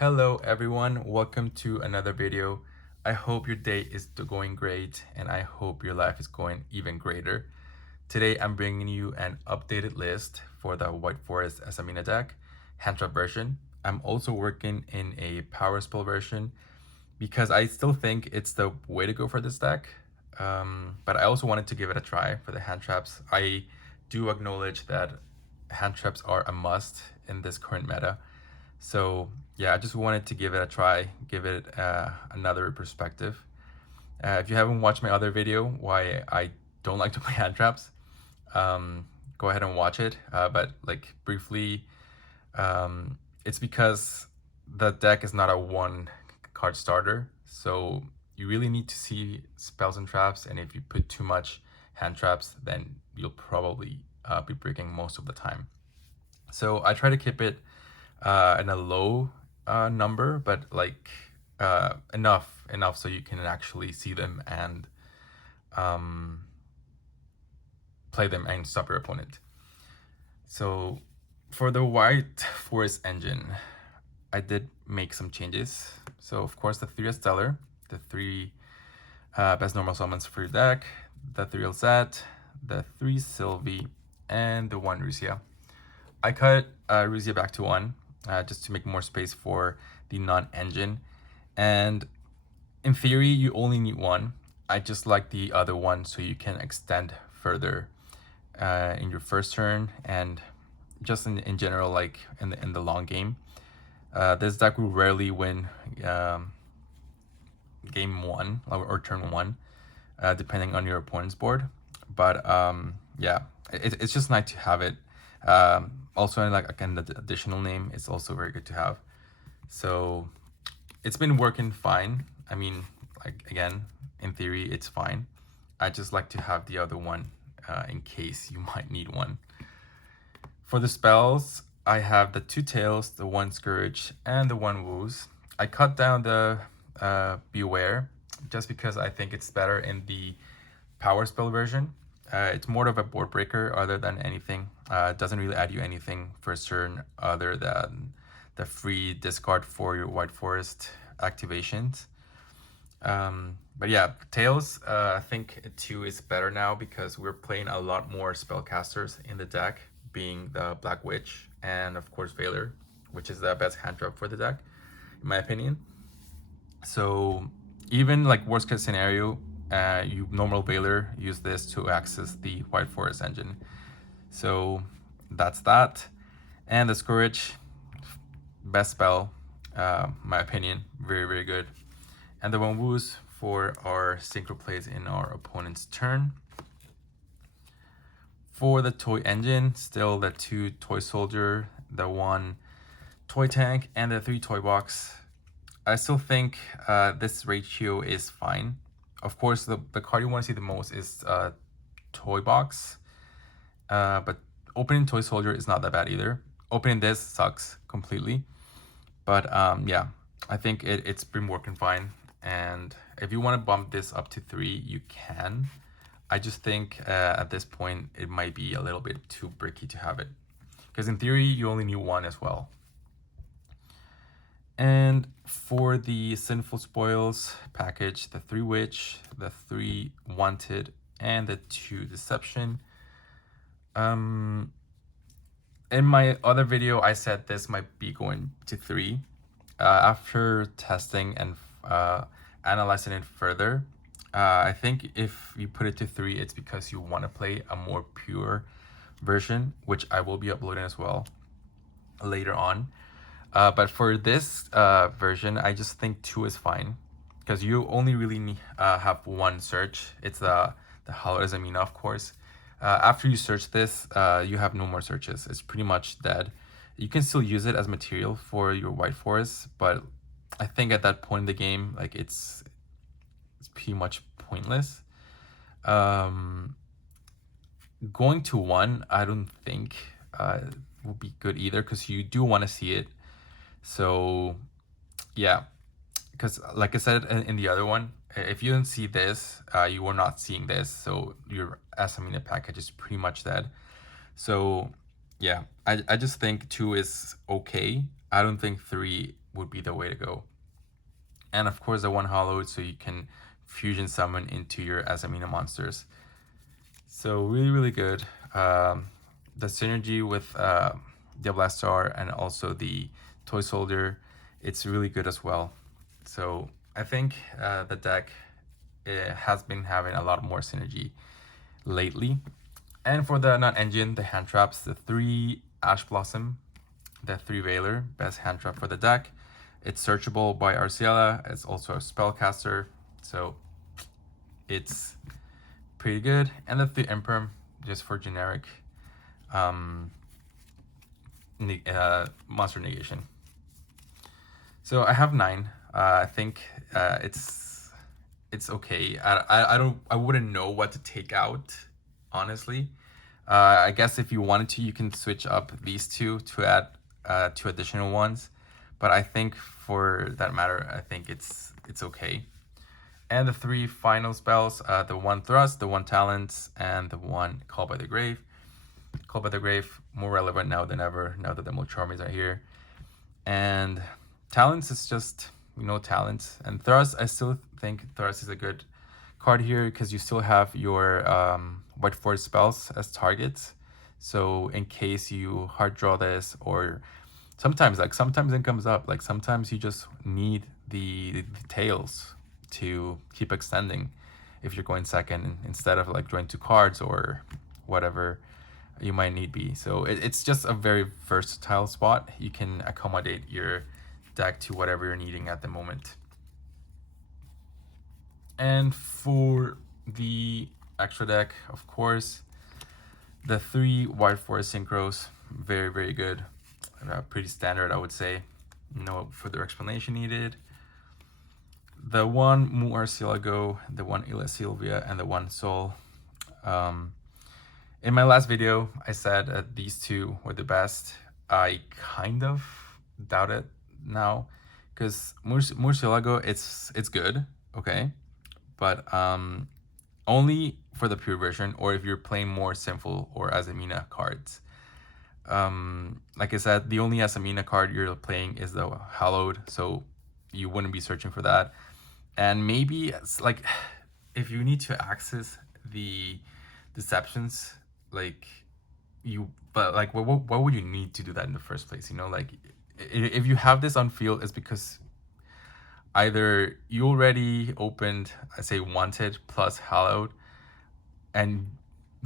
Hello everyone, welcome to another video. I hope your day is going great and I hope your life is going even greater. Today I'm bringing you an updated list for the WF Azamina deck, Handtrap version. I'm also working in a power spell version because I still think it's the way to go for this deck. But I also wanted to give it a try for the hand traps. I do acknowledge that hand traps are a must in this current meta. So yeah, I just wanted to give it a try, give it another perspective. If you haven't watched my other video, why I don't like to play hand traps, go ahead and watch it. But like briefly, it's because the deck is not a one card starter. So you really need to see spells and traps. And if you put too much hand traps, then you'll probably be breaking most of the time. So I try to keep it in a low number, but like enough so you can actually see them and play them and stop your opponent. So for the White Forest engine, I did make some changes. So of course the 3 Stellar, the 3 best normal summons for your deck, the 3 Elzat, the 3 Sylvie, and the 1 Rusia. I cut Rusia back to 1 just to make more space for the non-engine. And in theory, you only need 1. I just like the other one so you can extend further in your first turn and just in general, like in the long game. This deck will rarely win game 1 or turn 1, depending on your opponent's board. But yeah, it's just nice to have it. Also, like again, the additional name is also very good to have. So it's been working fine. I mean, like again, in theory, it's fine. I just like to have the other one in case you might need one. For the spells, I have the 2 Tails, the 1 Scourge, and the 1 Woos. I cut down the Beware just because I think it's better in the power spell version. It's more of a board breaker other than anything. It doesn't really add you anything first turn other than the free discard for your White Forest activations. But yeah, Tails, I think 2 is better now because we're playing a lot more spellcasters in the deck, being the Black Witch and of course Veiler, which is the best hand trap for the deck, in my opinion. So even like worst case scenario, you normal Veiler use this to access the White Forest engine. So that's that. And the Scourge, best spell, my opinion, very, very good. And the 1 Woos for our synchro plays in our opponent's turn. For the toy engine, still the 2 toy soldier, the 1 toy tank, and the 3 toy box. I still think this ratio is fine. Of course, the card you want to see the most is toy box, but opening toy soldier is not that bad either. Opening this sucks completely, but yeah, I think it's been working fine. And if you want to bump this up to 3, you can. I just think at this point it might be a little bit too bricky to have it, because in theory you only need 1 as well. And for the Sinful Spoils package, the 3 Witch, the 3 Wanted, and the 2 Deception. In my other video, I said this might be going to 3. After testing and analyzing it further, I think if you put it to 3, it's because you want to play a more pure version, which I will be uploading as well later on. But for this version, I just think 2 is fine because you only really need, have 1 search. It's the WF Azamina, of course. After you search this, you have no more searches. It's pretty much dead. You can still use it as material for your White Forest, but I think at that point in the game, like it's pretty much pointless. Going to 1, I don't think will be good either because you do want to see it. So yeah, because like I said in the other one, if you don't see this, you are not seeing this. So your Azamina package is pretty much dead. So yeah, I just think 2 is okay. I don't think 3 would be the way to go. And of course the one hollowed, so you can fusion summon into your Azamina monsters. So really good. The synergy with the Blastar and also the Toy Soldier, it's really good as well. So I think the deck has been having a lot more synergy lately. And for the non-engine, the hand traps, the 3 Ash Blossom, the 3 Veiler, best hand trap for the deck. It's searchable by Arciela. It's also a spellcaster, so it's pretty good. And the 3 Imperm, just for generic monster negation. So I have 9. I think it's okay. I wouldn't know what to take out, honestly. I guess if you wanted to, you can switch up these 2 to add 2 additional ones. But I think for that matter, I think it's okay. And the 3 final spells, the 1 Thrust, the 1 Talents, and the 1 Call by the Grave. Call by the Grave, more relevant now than ever, now that the Mulcharmies are here. And Talents is just, Talents. And Thrust, I still think Thrust is a good card here because you still have your White Forest spells as targets. So in case you hard draw this, or sometimes it comes up, like sometimes you just need the tails to keep extending if you're going second instead of like drawing 2 cards or whatever you might need be. So it's just a very versatile spot. You can accommodate your deck to whatever you're needing at the moment. And for the extra deck, of course, the 3 White Forest Synchros, very good. Pretty standard, I would say. No further explanation needed. The 1 Mu Arcilago, the 1 Ila Sylvia, and the 1 Sol. In my last video, I said that these 2 were the best. I kind of doubt it now, because Mu Arcilago, it's good, okay, but only for the pure version, or if you're playing more Sinful or Azamina cards. Like I said, the only Azamina card you're playing is the Hallowed, so you wouldn't be searching for that. And maybe it's like, if you need to access the deceptions, like what would you need to do that in the first place? Like if you have this on field, it's because either you already opened, I say, Wanted plus Hallowed, and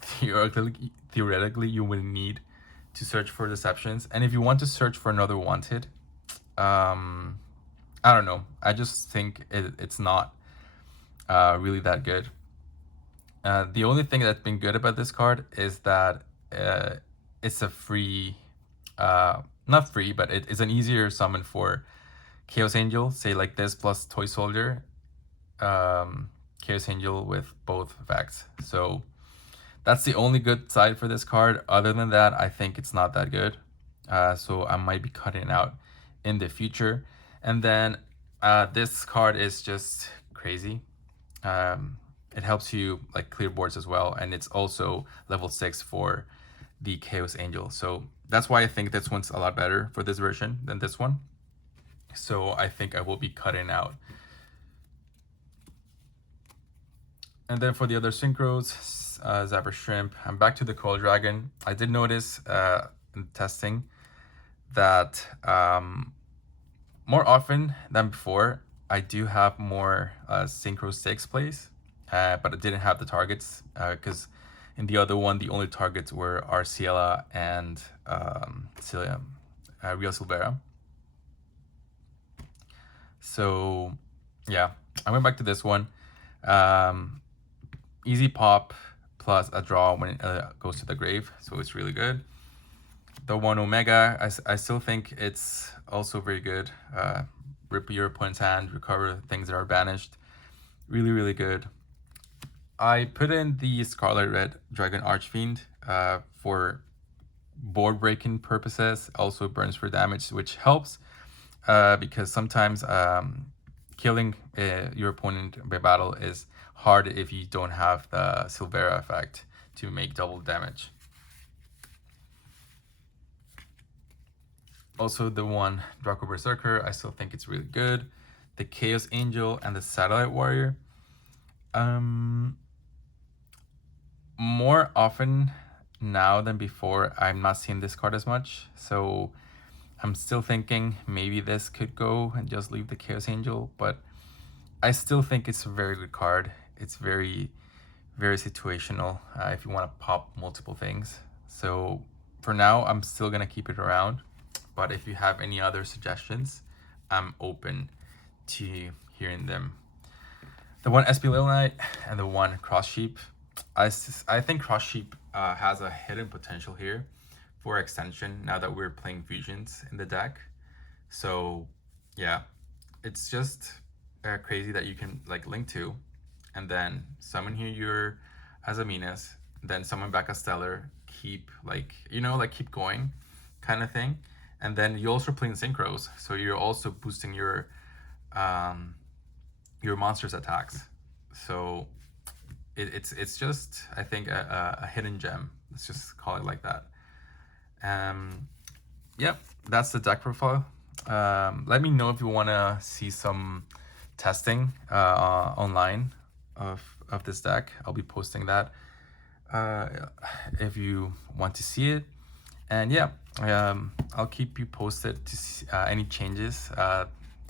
theoretically you would need to search for deceptions. And if you want to search for another Wanted, I don't know. I just think it's not really that good. The only thing that's been good about this card is that it's a free, not free, but it is an easier summon for Chaos Angel, say like this plus Toy Soldier, Chaos Angel with both effects. So that's the only good side for this card. Other than that, I think it's not that good. So I might be cutting it out in the future. And then this card is just crazy. It helps you like clear boards as well, and it's also level 6 for the Chaos Angel. So that's why I think this one's a lot better for this version than this one. So I think I will be cutting out. And then for the other synchros, Zapper Shrimp, I'm back to the Coral Dragon. I did notice in testing that more often than before, I do have more Synchro 6 plays, but I didn't have the targets because in the other one, the only targets were Arciela and Rio Silvera. So yeah, I went back to this one. Easy pop plus a draw when it goes to the grave, so it's really good. The 1 Omega, I still think it's also very good. Rip your opponent's hand, recover things that are banished. Really good. I put in the Scarlet Red Dragon Archfiend for board breaking purposes. Also burns for damage, which helps because sometimes killing your opponent by battle is hard if you don't have the Silvera effect to make double damage. Also the one Draco Berserker, I still think it's really good. The Chaos Angel and the Satellite Warrior. More often now than before, I'm not seeing this card as much. So I'm still thinking maybe this could go and just leave the Chaos Angel, but I still think it's a very good card. It's very, very situational if you want to pop multiple things. So for now, I'm still going to keep it around. But if you have any other suggestions, I'm open to hearing them. The one SP Little Knight and the one Cross Sheep. I think Cross Sheep has a hidden potential here for extension now that we're playing fusions in the deck. So yeah, it's just crazy that you can like link to and then summon here your Azaminas, then summon back a Stellar, keep like, you know, like keep going kind of thing. And then you also playing synchros, so you're also boosting your monster's attacks. So it's just, I think, a hidden gem. Let's just call it like that. Yep, that's the deck profile. Let me know if you want to see some testing online of this deck. I'll be posting that if you want to see it. And yeah, I'll keep you posted to see, any changes.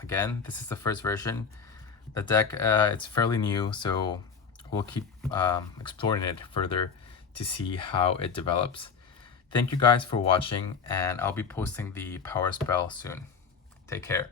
Again, this is the first version. The deck, it's fairly new, so we'll keep exploring it further to see how it develops. Thank you guys for watching, and I'll be posting the power spell soon. Take care.